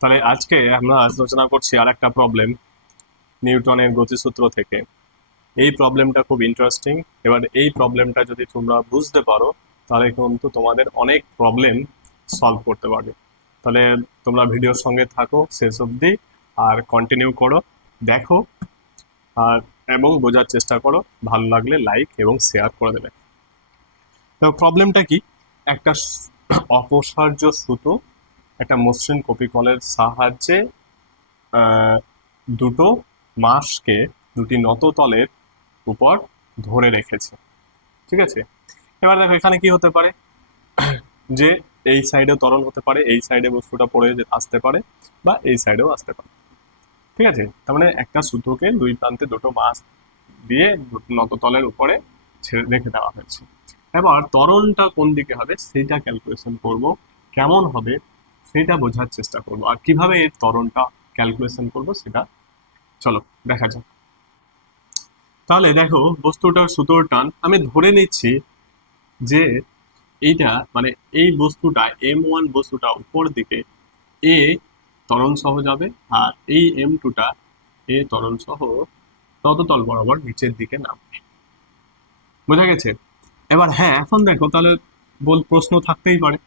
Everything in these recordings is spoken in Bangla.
তাহলে আজকে আমরা আলোচনা করছি আর একটা প্রবলেম নিউটনের গতিসূত্র থেকে। এই প্রবলেমটা খুব ইন্টারেস্টিং। এবার এই প্রবলেমটা যদি তোমরা বুঝতে পারো তাহলে কিন্তু তোমাদের অনেক প্রবলেম সলভ করতে পারবে। তাহলে তোমরা ভিডিওর সঙ্গে থাকো শেষ অবধি, আর কন্টিনিউ করো, দেখো আর এবং বোঝার চেষ্টা করো। ভালো লাগলে লাইক এবং শেয়ার করে দেবে। তো প্রবলেমটা কি, একটা অপসার্য সুতো একটা মসৃণ কপিকলের সাহায্যে আহ, দুটো মাসকে দুটি নততলের উপর ধরে রেখেছে। ঠিক আছে, এবার দেখো এখানে কি হতে পারে, যে এই সাইডে ত্বরণ হতে পারে, এই সাইডে বস্তুটা পড়ে আসতে পারে, বা এই সাইডেও আসতে পারে। ঠিক আছে, তার মানে একটা সুতোকে দুই প্রান্তে দুটো মাস দিয়ে নততলের উপরে ছেড়ে রেখে দেওয়া হয়েছে। এবার ত্বরণটা কোন দিকে হবে সেটা ক্যালকুলেশন করব, কেমন হবে সেটা বোঝার চেষ্টা করব, আর কিভাবে এর ত্বরণটা ক্যালকুলেশন করব সেটা চলো দেখা যাক। তাহলে দেখো বস্তুটার সুতোর টান আমি ধরে নিচ্ছি যে এইটা মানে এই বস্তুটা M1 বস্তুটা উপর দিকে এ ত্বরণ সহ যাবে, আর এই M2টা এ ত্বরণ সহ তততল বরাবর নিচের দিকে নামবে। বোঝা গেছে? এবার হ্যাঁ, এখন দেখো তাহলে প্রশ্ন থাকতেই পারে।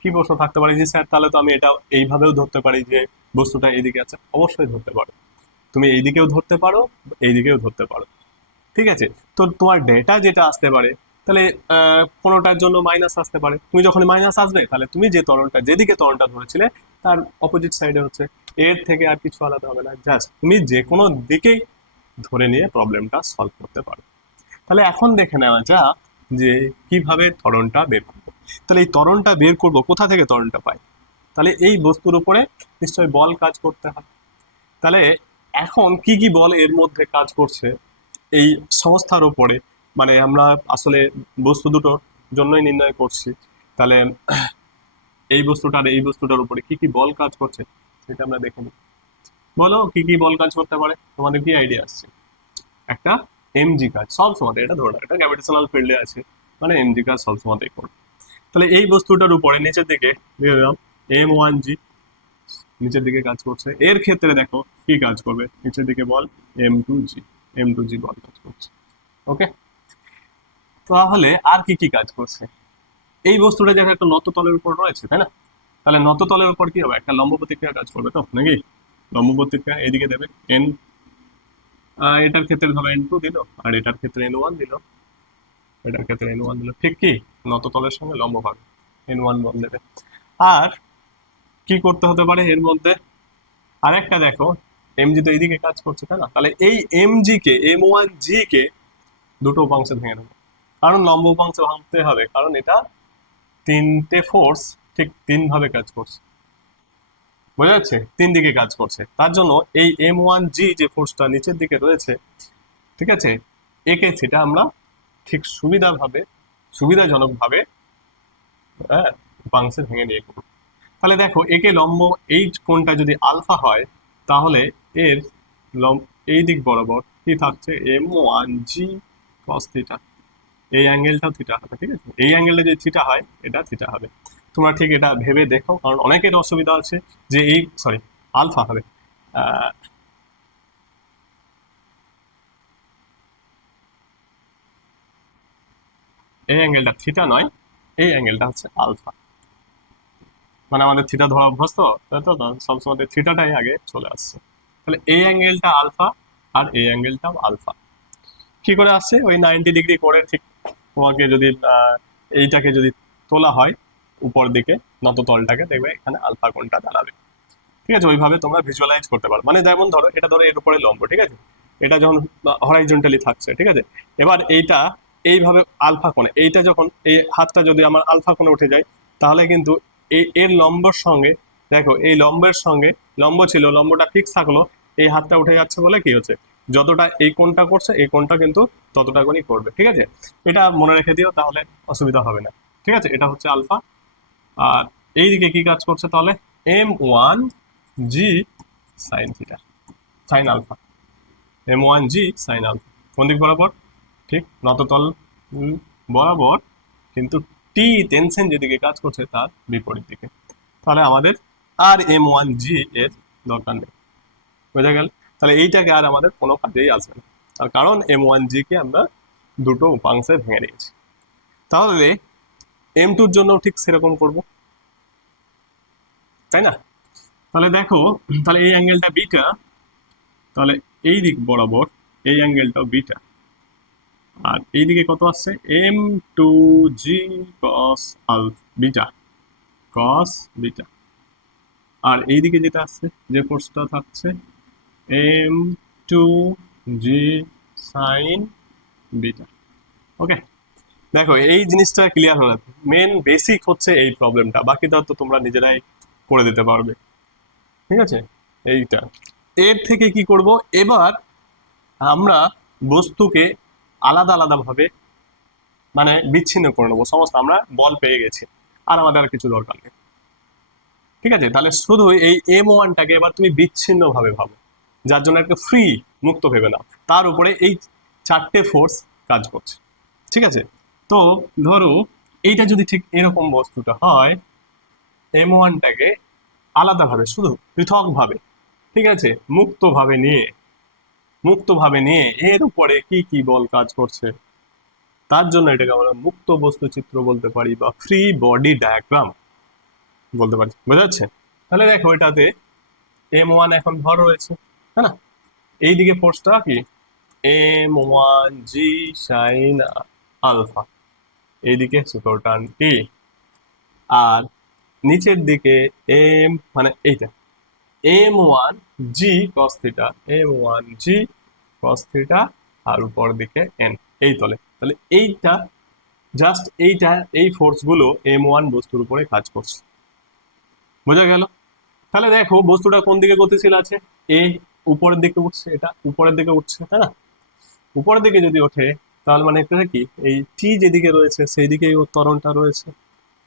কি প্রশ্ন থাকতে পারে, যে স্যার তাহলে তো আমি এটা এইভাবেও ধরতে পারি যে বস্তুটা এইদিকে আছে। অবশ্যই ধরতে পারো, তুমি এইদিকেও ধরতে পারো, এইদিকেও ধরতে পারো। ঠিক আছে, তো তোমার ডেটা যেটা আসতে পারে, তাহলে কোনোটার জন্য মাইনাস আসতে পারে। তুমি যখন মাইনাস আসবে তাহলে তুমি যে ত্বরণটা যেদিকে ত্বরণটা ধরেছিলে তার অপোজিট সাইডে হচ্ছে, এর থেকে আর কিছু আলাদা হবে না। জাস্ট তুমি যে কোনো দিকেই ধরে নিয়ে প্রবলেমটা সলভ করতে পারো। তাহলে এখন দেখে নেওয়া যাক যে কিভাবে ত্বরণটা বের করবো। তাহলে এই ত্বরণটা বের করব কোথা থেকে, ত্বরণটা পাই, তাহলে এই বস্তুর উপরে নিশ্চয়ই বল কাজ করতে হয়। তাহলে এখন কি কি বল এর মধ্যে কাজ করছে এই সংস্থার উপরে, মানে আমরা আসলে বস্তু দুটোর জন্যই নির্ণয় করছি। তাহলে এই বস্তুটার এই বস্তুটার উপরে কি কি বল কাজ করছে সেটা আমরা দেখে নিই। বলো কি কি বল কাজ করতে পারে, তোমাদের কি আইডিয়া আসছে? একটা এমজি কাজ সব সময়, এটা ধরো একটা গ্র্যাভিটেশনাল ফিল্ডে আছে, মানে এমজি কাজ সব সময় করবে। তাহলে এই বস্তুটার উপরে নিচের দিকে দিয়ে দিলাম M1G, নিচের দিকে কাজ করছে। এর ক্ষেত্রে দেখো কি কাজ করবে, নিচের দিকে বল M2G, M2G বল কাজ করছে। ওকে, তাহলে আর কি কি কাজ করছে, এই বস্তুটা যেন একটা নততলের উপর রয়েছে তাই না, তাহলে নততলের উপর কি হবে, একটা লম্ব প্রতিক্রিয়া কাজ করবে তো নাকি। লম্ব প্রতিক্রিয়া এদিকে দেবে এন, এটার ক্ষেত্রে ধরো N2 দিল, আর এটার ক্ষেত্রে N1 দিল, এটার ক্ষেত্রে N1 দিল, ঠিক কি নততলের সঙ্গে লম্ব ভাবে N1 বল দেবে। আর কি করতে হতে পারে এর মধ্যে, আরেকটা দেখো এমজি তো এইদিকে কাজ করছে তাই না, তাহলে এই এমজি কে M1G কে দুটো উপাংশে ভেঙে দেবো। কারণ লম্ব উপাংশে ভাঙতে হবে, কারণ এটা তিনটে ফোর্স ঠিক তিন ভাবে কাজ করছে। বোঝা যাচ্ছে, তিন দিকে কাজ করছে। তার জন্য এই M1G যে ফোর্সটা নিচের দিকে রয়েছে, ঠিক আছে, একে সেটা আমরা ঠিক সুবিধাজনক ভাবে হ্যাঁ উপাংশে ভেঙে নিয়ে করবো। তাহলে দেখো একে লম্ব, এই কোণটা যদি আলফা হয় তাহলে এর লম্ব এই দিক বরাবর কি থাকছে M1G cos থিটা, এই অ্যাঙ্গেলটাও থিটা হবে। ঠিক আছে, এই অ্যাঙ্গেলটা যদি থিটা হয় এটা থিটা হবে। তোমরা ঠিক এটা ভেবে দেখো, কারণ অনেকের অসুবিধা আছে যে এই সরি আলফা হবে, আহ, এই অ্যাঙ্গেলটা থিটা নয়, এই অ্যাঙ্গেলটা হচ্ছে আলফা। মানে আমাদের থিটা ধরা অভ্যস্ত, তাই তো, সবসময় থিটাটাই আগে চলে আসছে। তাহলে এই অ্যাঙ্গেলটা আলফা, আর এই অ্যাঙ্গেলটাও আলফা। কি করে আসছে, ওই 90 ডিগ্রি করে ঠিক তোমাকে যদি এইটাকে যদি তোলা হয় উপর দিকে নততলটাকে, দেখবে এখানে আলফা কোণটা দাঁড়াবে। ঠিক আছে, ওইভাবে তোমরা ভিজুয়ালাইজ করতে পারো। মানে যেমন ধরো এটা ধরো এর উপরে লম্ব, ঠিক আছে, এটা যখন হরাইজন্টালি থাকছে, ঠিক আছে, এবার এইটা এইভাবে আলফা কোণে, এইটা যখন এই হাতটা যদি আমার আলফা কোণে উঠে যায় তাহলে কিন্তু এই এর লম্বর সঙ্গে, দেখো এই লম্বের সঙ্গে লম্ব ছিল, লম্বটা ফিক্স থাকলো, এই হাতটা উঠে যাচ্ছে বলে কি হচ্ছে, যতটা এই কোণটা করছে এই কোণটা কিন্তু ততটা কোণই করবে। ঠিক আছে, এটা মনে রেখে দিও, তাহলে অসুবিধা হবে না। ঠিক আছে, এটা হচ্ছে আলফা। আর এইদিকে কি কাজ করছে তাহলে, M1G sine theta, sine alpha, M1G sine alpha কোন দিক বরাবর, ঠিক নততল বরাবর, কিন্তু টি টেনশন যেদিকে কাজ করছে তার বিপরীত দিকে। তাহলে আমাদের আর M1G এর দরকার নেই। বোঝা গেল? তাহলে এইটাকে আর আমাদের কোনো কাজেই আসবে না, তার কারণ M1G কে আমরা দুটো উপাংশে ভেঙে নিয়েছি। তাহলে M2 এর জন্য ঠিক সেরকম করব, তাই না? তাহলে দেখো, তাহলে এই অ্যাঙ্গেলটা বিটা, তাহলে এই দিক বরাবর এই অ্যাঙ্গেলটাও বিটা, আর এইদিকে কত আসছে M2G cos বিটা, cos বিটা। আর এইদিকে যেটা আসছে, যে ফোর্সটা থাকছে M2G sin বিটা। ওকে, দেখো এই জিনিসটা ক্লিয়ার হলো। মেন বেসিক হচ্ছে এই প্রবলেমটা, বাকিটা তো তোমরা নিজেরাই করে দিতে পারবে। ঠিক আছে, এইটা এর থেকে কি করব, এবার আমরা বস্তুকে আলাদা আলাদা ভাবে মানে বিচ্ছিন্ন করে নেবো। সমস্ত আমরা বল পেয়ে গেছি, আর আমাদের আর কিছু দরকার নেই। ঠিক আছে, তাহলে শুধু এই M1টাকে এবার তুমি বিচ্ছিন্ন ভাবে ভাবো, যার জন্য একটা ফ্রি মুক্ত ভেবে নাও, তার উপরে এই চারটে ফোর্স কাজ করছে। ঠিক আছে, তো ধরো এইটা যদি ঠিক এরকম বস্তুটা হয়, M1টাকে আলাদাভাবে শুধু পৃথকভাবে, ঠিক আছে, মুক্তভাবে নিয়ে এর উপরে কি কি বল কাজ করছে, তার জন্য এটাকে আমরা মুক্ত বস্তু চিত্র বলতে পারি বা ফ্রি বডি ডায়াগ্রাম বলতে পারি। বোঝা যাচ্ছে? তাহলে দেখো এটাতে M1 এখন ভর রয়েছে, তাই না? এইদিকে ফোর্সটা কি M1G sin আলফা, এইদিকে সুপারটান টি, আর নিচের দিকে মানে এইটা M1G cos theta, M1G cos theta, আর উপর দিকে n এই তলে। তাহলে এইটা জাস্ট এই ফোর্স গুলো M1 বস্তুর উপরে কাজ করছে। বোঝা গেল? তাহলে দেখো বস্তুটা কোন দিকে গতিশীল আছে, এ উপরের দিকে উঠছে, এটা উপরের দিকে উঠছে, তাই না? উপরের দিকে যদি ওঠে তাহলে মানে এটা কি, এই টি যেদিকে রয়েছে সেই দিকেই ওর ত্বরণটা রয়েছে।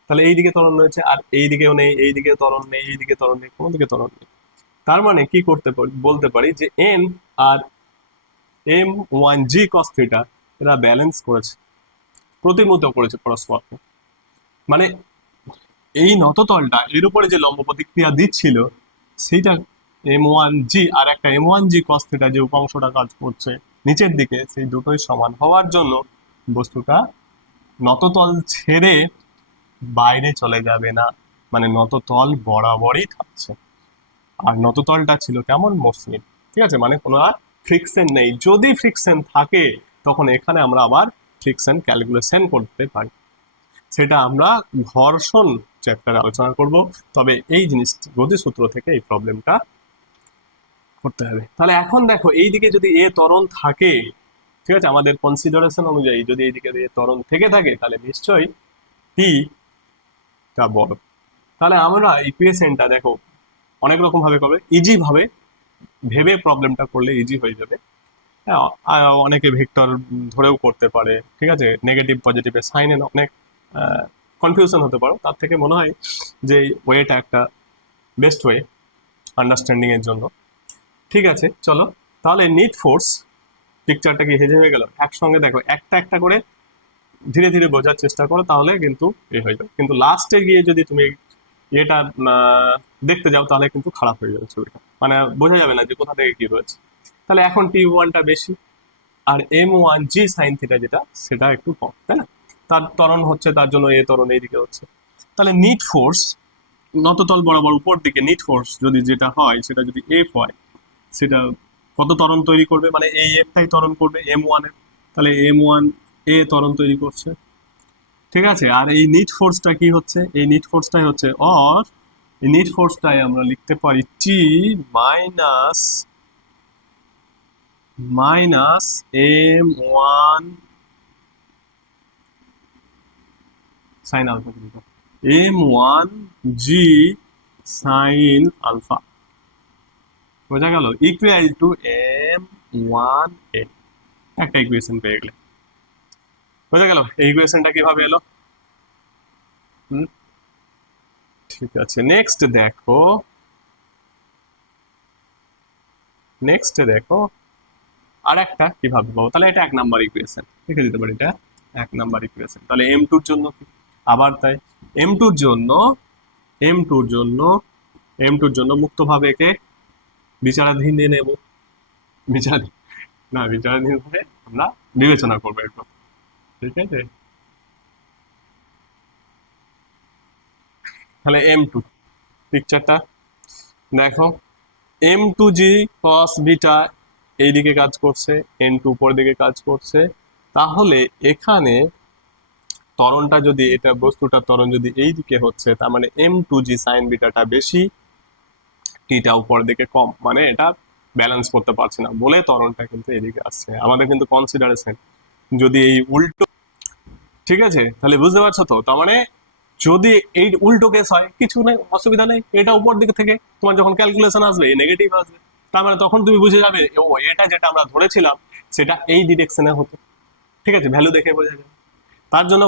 তাহলে এইদিকে ত্বরণ রয়েছে, আর এইদিকেও নেই, এইদিকে ত্বরণ নেই, এইদিকে ত্বরণ নেই, কোনো দিকে ত্বরণ নেই। তার মানে কি করতে পারি, বলতে পারি যে এন আর M1G cos থিটা এরা ব্যালেন্স করেছে, প্রতিমুহূর্ত করেছে পরস্পরকে। মানে এই নততলটা এর উপরে যে লম্ব প্রতিক্রিয়া দিচ্ছিল সেইটা M1G, আর একটা M1G cos থিটা যে উপাংশটা কাজ করছে নিচের দিকে, সেই দুটোই সমান হওয়ার জন্য বস্তুটা নততল ছেড়ে বাইরে চলে যাবে না, মানে নততল বরাবরই থাকছে। আর নততলটা ছিল কেমন, মসৃণ। ঠিক আছে, মানে কোনো আর ফ্রিকশন নেই। যদি ফ্রিকশন থাকে তখন এখানে আমরা আবার ফ্রিকশন ক্যালকুলেশন করতে পারি, সেটা আমরা ঘর্ষণ চ্যাপ্টারে আলোচনা করব। তবে এই জিনিস গতিসূত্র থেকে এই প্রবলেমটা করতে হবে। তাহলে এখন দেখো এইদিকে যদি এ ত্বরণ থাকে, ঠিক আছে, আমাদের কনসিডারেশন অনুযায়ী যদি এইদিকে এ ত্বরণ থেকে থাকে তাহলে নিশ্চয়ই টি টা বড়। তাহলে আমরা ইকুয়েশনটা দেখো অনেক রকম ভাবে করবে, ইজি ভাবে ভেবে প্রবলেমটা করলে ইজি হয়ে যাবে। হ্যাঁ, অনেকে ভেক্টর ধরেও করতে পারে, ঠিক আছে, নেগেটিভ পজিটিভের সাইনে অনেক কনফিউশন হতে পারো। তার থেকে মনে হয় যে ওয়েটা একটা বেস্ট ওয়ে আন্ডারস্ট্যান্ডিং এর জন্য। ঠিক আছে, চলো তাহলে নিট ফোর্স পিকচারটা কি হেজে হয়ে গেল? একসঙ্গে দেখো একটা একটা করে ধীরে ধীরে বোঝার চেষ্টা করো, তাহলে কিন্তু এ হয়ে যাবে। কিন্তু লাস্টে গিয়ে যদি তুমি এটা দেখতে যাও তাহলে কিন্তু খারাপ হয়ে যাবে ছবিটা, মানে বোঝা যাবে না যে কোথা থেকে কি রয়েছে। তাহলে এখন T1টা বেশি, আর M1G sin থিটা যেটা সেটা একটু কম, তাই না? তার ত্বরণ হচ্ছে, তার জন্য এ ত্বরণ এইদিকে হচ্ছে। তাহলে নিট ফোর্স নততল বরাবর উপর দিকে নিট ফোর্স যদি যেটা হয়, সেটা যদি এফ হয়, সেটা কত ত্বরণ তৈরি করবে, মানে এই এফটাই ত্বরণ করবে M1 এর। তাহলে M1 এ ত্বরণ তৈরি করছে, ঠিক আছে। আর এই নিট ফোর্সটা কি হচ্ছে, এই নিট ফোর্সটাই হচ্ছে এই নিট ফোর্সটাই আমরা লিখতে পারি T minus M1 sine alpha, M1G sine alpha. বোঝা গেল? ইকুয়াল টু M1A, একটা ইকুয়েশন পেয়ে গেলে। বোঝা গেল এই ইকুয়েশনটা কিভাবে এলো? ঠিক আছে, নেক্সট দেখো আর একটা কিভাবে পাবো। তাহলে এটা 1 নাম্বার ইকুয়েশন লিখে দিতে পারি, এটা 1 নাম্বার ইকুয়েশন। তাহলে M2 এর জন্য কি আবার তাই, M2 এর জন্য m2 এর জন্য মুক্তভাবে একে বিচারাধীন নিয়ে নেব, বিচারাধীন না, বিচারাধীন ভাবে আমরা বিবেচনা করবো একটু, ঠিক আছে। তাহলে m2 পিকচারটা দেখো, m2g cos বিটা এইদিকে কাজ করছে, n2 উপর দিকে কাজ করছে, তাহলে এখানে ত্বরণটা যদি, এটা বস্তুটার ত্বরণ যদি এই দিকে হচ্ছে, তার মানে m2g sin বিটাটা বেশি, টিটা উপর দিকে কম, মানে এটা ব্যালেন্স করতে পারছে না বলে ত্বরণটা কিন্তু এদিকে আসছে। আমাদের কিন্তু কনসিডারেশন যদি এই উল্টো, ঠিক আছে, তাহলে বুঝতে পারছো তো। তার মানে যদি এই উল্টো কেস হয় কিছু নেই, অসুবিধা নেই, এটা উপর দিক থেকে তোমার যখন ক্যালকুলেশন আসবে নেগেটিভ আসবে, তার মানে তখন তুমি বুঝে যাবে ও এটা যেটা আমরা ধরেছিলাম সেটা এই ডিরেকশনে হতো, ঠিক আছে, ভ্যালু দেখে বোঝা যাবে। তার জন্য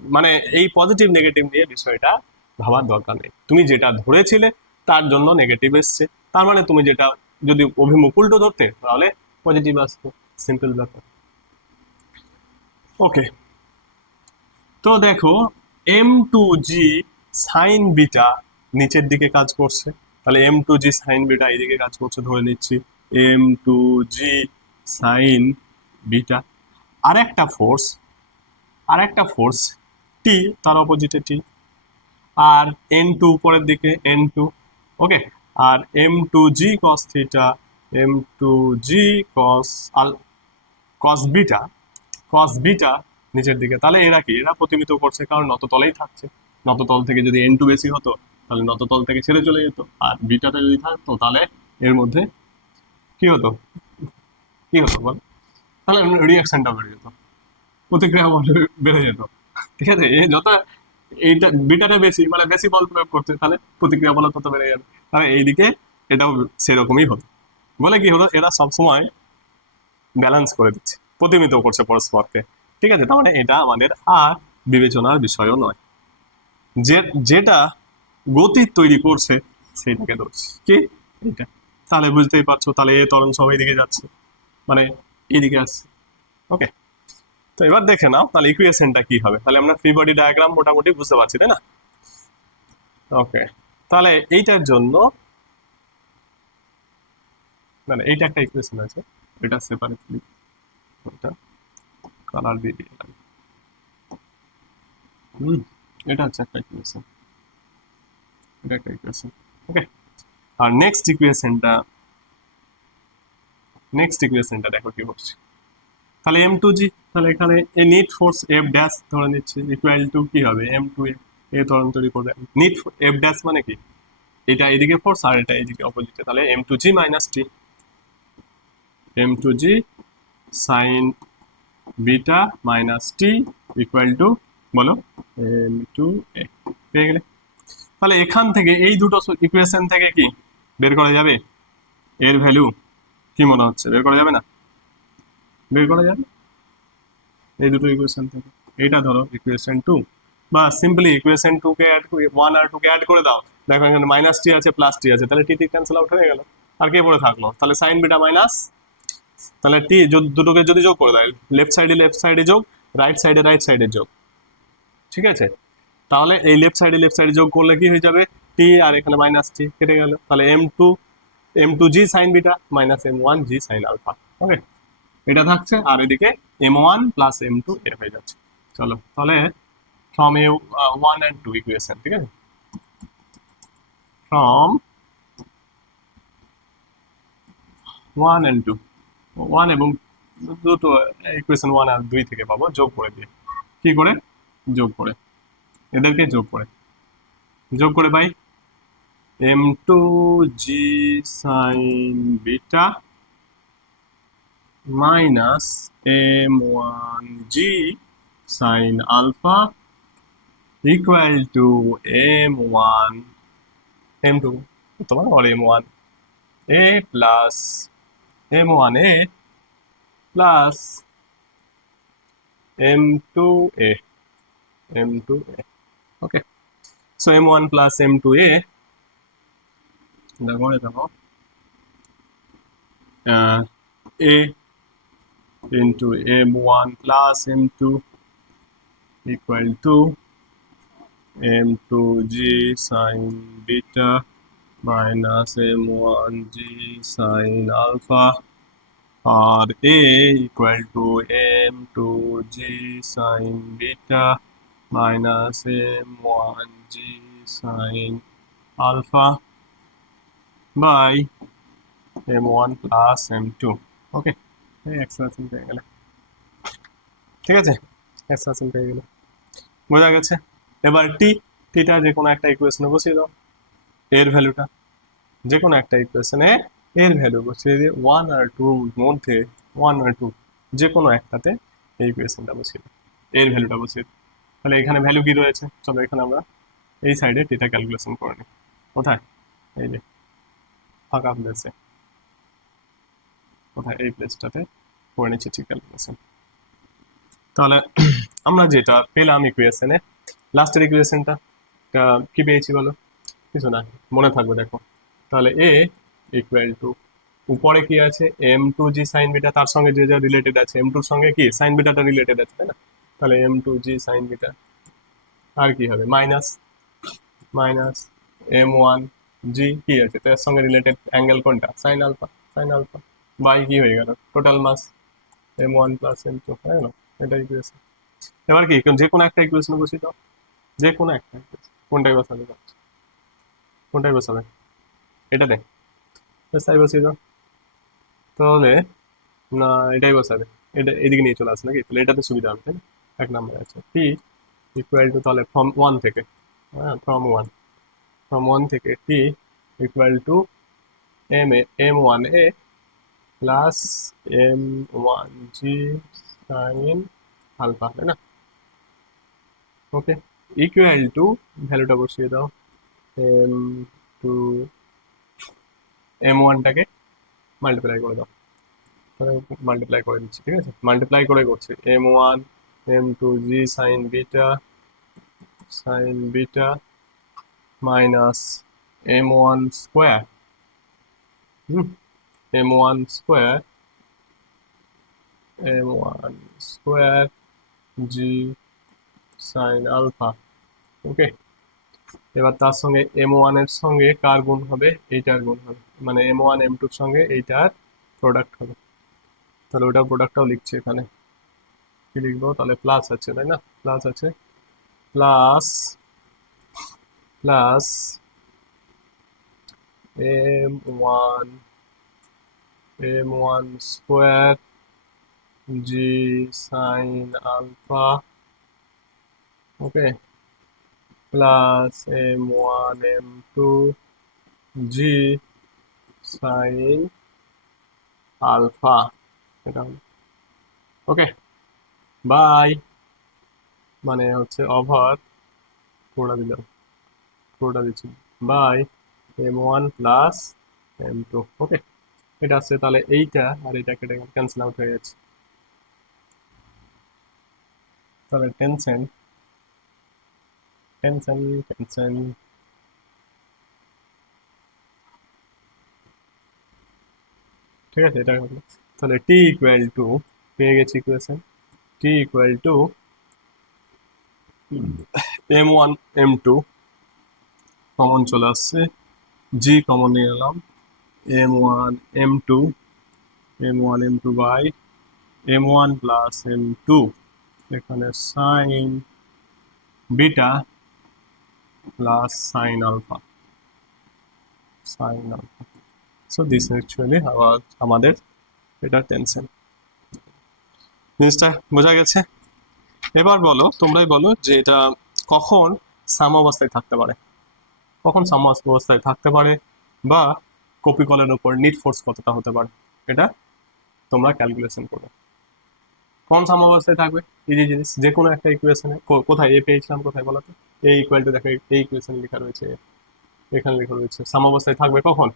মানে এই পজিটিভ নেগেটিভ নিয়ে বিষয়টা ভাবার দরকার নেই, তুমি যেটা ধরেছিলে তার জন্য নেগেটিভ এসছে, তার মানে তুমি যেটা যদি অভিমুখ উল্টো ধরতে তাহলে পজিটিভ আসতো, সিম্পল ব্যাপার। ওকে, তো দেখো m2g সাইন বিটা নিচের দিকে কাজ করছে, তাহলে m2g সাইন বিটা এইদিকে কাজ করছে ধরে নিচ্ছি, m2g সাইন বিটা, আর একটা ফোর্স টি, তার অপোজিটে টি, আর n2 উপরের দিকে n2, ওকে, আর m2g cos theta, m2g cos cos beta, cos beta নিচের দিকে, তাহলে এরা কি, এরা প্রতিমিত করছে কারণ নততলেই থাকছে, নততল থেকে যদি n2 বেশি হতো তাহলে নততল থেকে ছেড়ে চলে যেত, আর বিটাটা যদি থাকতো তাহলে এর মধ্যে কি হতো, কি হতো বল, তাহলে রিয়াকশনটা বেড়ে যেত, প্রতিক্রিয়া বল বেড়ে যেত, ঠিক আছে। এই যত এইটা বিটাটা বেশি মানে বেশি বল প্রয়োগ করছে, তাহলে প্রতিক্রিয়া বল তত বেড়ে যাবে, তাহলে এইদিকে এটাও সেরকমই হতো, বলে কি হলো, এরা সবসময় ব্যালেন্স করে দিচ্ছে, প্রতিমিত করছে পরস্পরকে, ঠিক আছে। তার মানে এটা আমাদের আর বিবেচনার বিষয়ও নয়, যে যেটা গতি তৈরি করছে সেইটাকে ধরছি কি, এটা, তাহলে বুঝতেই পারছো, তাহলে এ ত্বরণ সব এইদিকে যাচ্ছে, মানে এইদিকে আসছে, ওকে। তো এবার দেখে নাও তাহলে ইকুয়েশনটা কি হবে, তাহলে আমরা ফ্রি বডি ডায়াগ্রাম মোটামুটি বুঝতে পারছি, তাই না। ওকে, তাহলে এইটার জন্য মানে এইটা একটা ইকুয়েশন আছে, এটা সেপারেটলি এটা কালার দিয়ে দিয়ে এটা হচ্ছে একটা ইকুয়েশন, এটা একটা ইকুয়েশন, ওকে। আর নেক্সট ইকুয়েশনটা দেখো কি হচ্ছে, তাহলে m2g, তাহলে এখানে এ নিট ফোর্স এফ ড্যাশ ধরে নিচ্ছে ইকুয়াল টু কি হবে, m2 এ ত্বরণ তৈরি করবে, নিট এফ ড্যাশ মানে কি, এটা এদিকে ফোর্স আর এটা এদিকে অপোজিটে, তাহলে m2g মাইনাস টি, m2g সাইন বিটা মাইনাস টি ইকুয়াল টু বলো m2a, পেয়ে গেলে। তাহলে এখান থেকে এই দুটো ইকুয়েশন থেকে কি বের করা যাবে, এর ভ্যালু কি মনে হচ্ছে, বের করা যাবে না, বের করা যাবে এই দুটো ইকুয়েশন থেকে, এইটা ধরো ইকুয়েশন 2, বা সিম্পলি ইকুয়েশন 2 কে অ্যাড করে 1 আর 2 কে অ্যাড করে দাও, দেখো এখানে মাইনাস টি আছে প্লাস টি আছে, তাহলে টি টি ক্যান্সেল আউট হয়ে গেল, আর কে পড়ে থাকলো, তাহলে সাইন বিটা মাইনাস, তাহলে টি দুটোকে যদি যোগ করে দেয়, লেফট সাইডে যোগ, রাইট সাইডে যোগ, ঠিক আছে। তাহলে এই লেফট সাইডে যোগ করলে কি হয়ে যাবে, টি আর এখানে মাইনাস টি কেটে গেল, তাহলে m2g sine beta minus m1g sine alpha, okay, এটা থাকছে, আর এদিকে m1 প্লাস m2 এ হয়ে যাচ্ছে। চলো তাহলে ফ্রম এ 1 and 2 ইকুয়েশন, ঠিক আছে, ফ্রম 1 and 2, 1 এবং দুটো ইকুয়েশন 1 আর 2 থেকে পাবো যোগ করে দিয়ে, কি করে যোগ করে, এদেরকে যোগ করে পাই m2g sin beta minus m1g sin alpha equal to m1 m2 তোমার আর m1 a plus m1a plus m2a, okay. So m1 plus m2a, দেখো দেখো a into m1 plus m2 equal to m2g sin beta minus m1g sin alpha R a equal to m2g sin beta minus m1g sin alpha by m1 plus m2 ওকে এই এক্সপ্রেশন পেয়ে গেলে ঠিক আছে এক্সপ্রেশন পেয়ে গেলে বোঝা গেছে এবার টিটা যে কোনো একটা ইকুয়েশনে বসিয়ে দাও এর ভ্যালুটা যে কোনো একটা ইকুয়েশনে এর ভ্যালু বসিয়ে দিয়ে ওয়ান আর টু মধ্যে ওয়ান আর টু যে কোনো একটাতে এই ইকুয়েশনটা বসিয়ে দাও এর ভ্যালুটা বসিয়ে দাও তাহলে এখানে ভ্যালু কি রয়েছে চলো এখানে আমরা এই সাইডে টিটা ক্যালকুলেশন করে নিই কোথায় এই যে ফাঁকা প্লেসে কোথায় এই প্লেসটাতে করে নিচ্ছি ঠিক ক্যালকুলেশন তাহলে আমরা যেটা পেলাম ইকুয়েশনে লাস্টের ইকুয়েশনটা কি পেয়েছি বলো কিছু না মনে থাকবে দেখো তাহলে এ ইকুয়াল টু উপরে কি আছে m2g sin বিটা তার সঙ্গে যে যা রিলেটেড আছে m2 এর সঙ্গে কি sin বিটাটা রিলেটেড আছে তাই না তাহলে m2g sin বিটা আর কি হবে মাইনাস মাইনাস m1g কি আছে তার সঙ্গে রিলেটেড অ্যাঙ্গেল কোনটা sin আলফা বাই কি হয়ে গেল টোটাল মাস m1 প্লাস m2 হয়ে গেল এটাই ইকুয়েশন এবার কি যে কোনো একটা ইকুয়েশন বসিয়ে দাও যে কোনো একটা কোনটাই বসাবে কোনটাই বসাবে এটা দেখ তাই বসিয়ে দাও তাহলে না এটাই বসাবে এটা এদিকে নিয়ে চলে আসে নাকি তাহলে এটাতে সুবিধা হবে তাই না এক নাম্বার আছে টি ইকুয়াল টু তাহলে ফ্রম ওয়ান থেকে হ্যাঁ ফ্রম ওয়ান থেকে T equal to m1a plus m1g sine alpha তাই না ওকে ইকুয়াল টু ভ্যালুটা বসিয়ে দাও এম টু m1টাকে মাল্টিপ্লাই করে দাও মাল্টিপ্লাই করে দিচ্ছি ঠিক আছে মাল্টিপ্লাই করে করছি m1 m2g sin beta minus m1 square m1 square g sin alpha okay এবার তার সঙ্গে m1 এর সঙ্গে কার গুণ হবে এইটার গুণ হবে মানে m1 m2 এর সঙ্গে এইটার প্রোডাক্ট হবে তাহলে ওটা প্রোডাক্টটাও লিখছি এখানে কি লিখবো তাহলে প্লাস আছে তাই না প্লাস আছে plus plus m1 square g sin alpha okay plus m1 m2 g sin alpha এটা ওকে বাই মানে হচ্ছে ওভার পুরোটা দিচ্ছি বাই m1 প্লাস m2 ওকে এটা আছে তাহলে এইটা আর এটা কেটে ক্যান্সেল আউট হয়ে যাচ্ছে তাহলে টেনশন ঠিক আছে এটা হবে তাহলে টি ইকুয়াল টু পেয়ে গেছি equation T equal to m1 m2 common চলে আসছে জি কমন নিয়ে এলাম m1 m2 by m1 plus m2 এখানে sine beta plus sine alpha so this actually আমাদের এটা টেনশন জিনিসটা বোঝা গেছে এবার বলো তোমরাই বলো যে এটা কখন সাম অবস্থায় থাকতে পারে বা কপি কলের উপর নিট ফোর্স কতটা হতে পারে এটা তোমরা ক্যালকুলেশন করো কোন সাম অবস্থায় থাকবে ইজি জিনিস যে কোনো একটা ইকুয়েশনে কোথায় এ পেয়েছিলাম কোথায় বলো তো এ ইকুয়াল টু দেখো এই ইকুয়েশন লেখা রয়েছে এখানে লেখা রয়েছে সাম অবস্থায় থাকবে কখন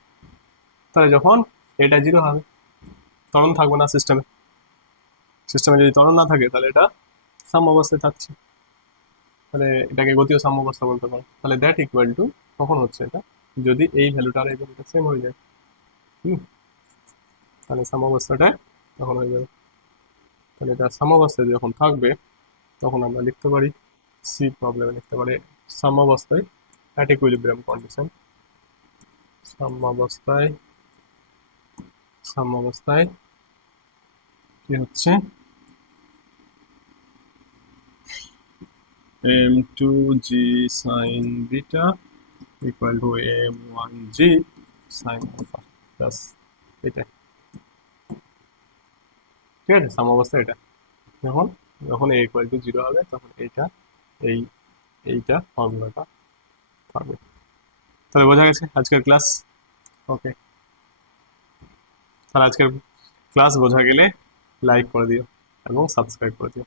তাহলে যখন এটা জিরো হবে ত্বরণ থাকবে না সিস্টেমে যদি ত্বরণ না থাকে তাহলে এটা সাম অবস্থায় থাকছে তাহলে এটাকে গতীয় সাম্য অবস্থা বলতে পারো তাহলে দ্যাট ইকুয়াল টু কখন হচ্ছে এটা যদি এই ভ্যালুটা আর এই ভ্যালুটা সেম হয়ে যায় তাহলে সাম্য অবস্থাটা তখন হয়ে যাবে তাহলে এটা সাম্য অবস্থায় যখন থাকবে তখন আমরা লিখতে পারি সি প্রবলেমে লিখতে পারি সাম্য অবস্থায় অ্যাট ইকুইলিব্রিয়াম কন্ডিশন সাম্যাবস্থায় সাম্যাবস্থায় কি হচ্ছে, m2g sin beta equal to m1g sin alpha plus এটা, ঠিক আছে? সাম্যাবস্থা এটা। যখন যখন a ইকুয়াল টু 0 হবে তখন এইটা এই এইটা ফর্মুলাটা পাবে। তাহলে বোঝা গেছে আজকের ক্লাস। ওকে, তাহলে আজকের ক্লাস বোঝা গেলে লাইক করে দিও এবং সাবস্ক্রাইব করে দিও।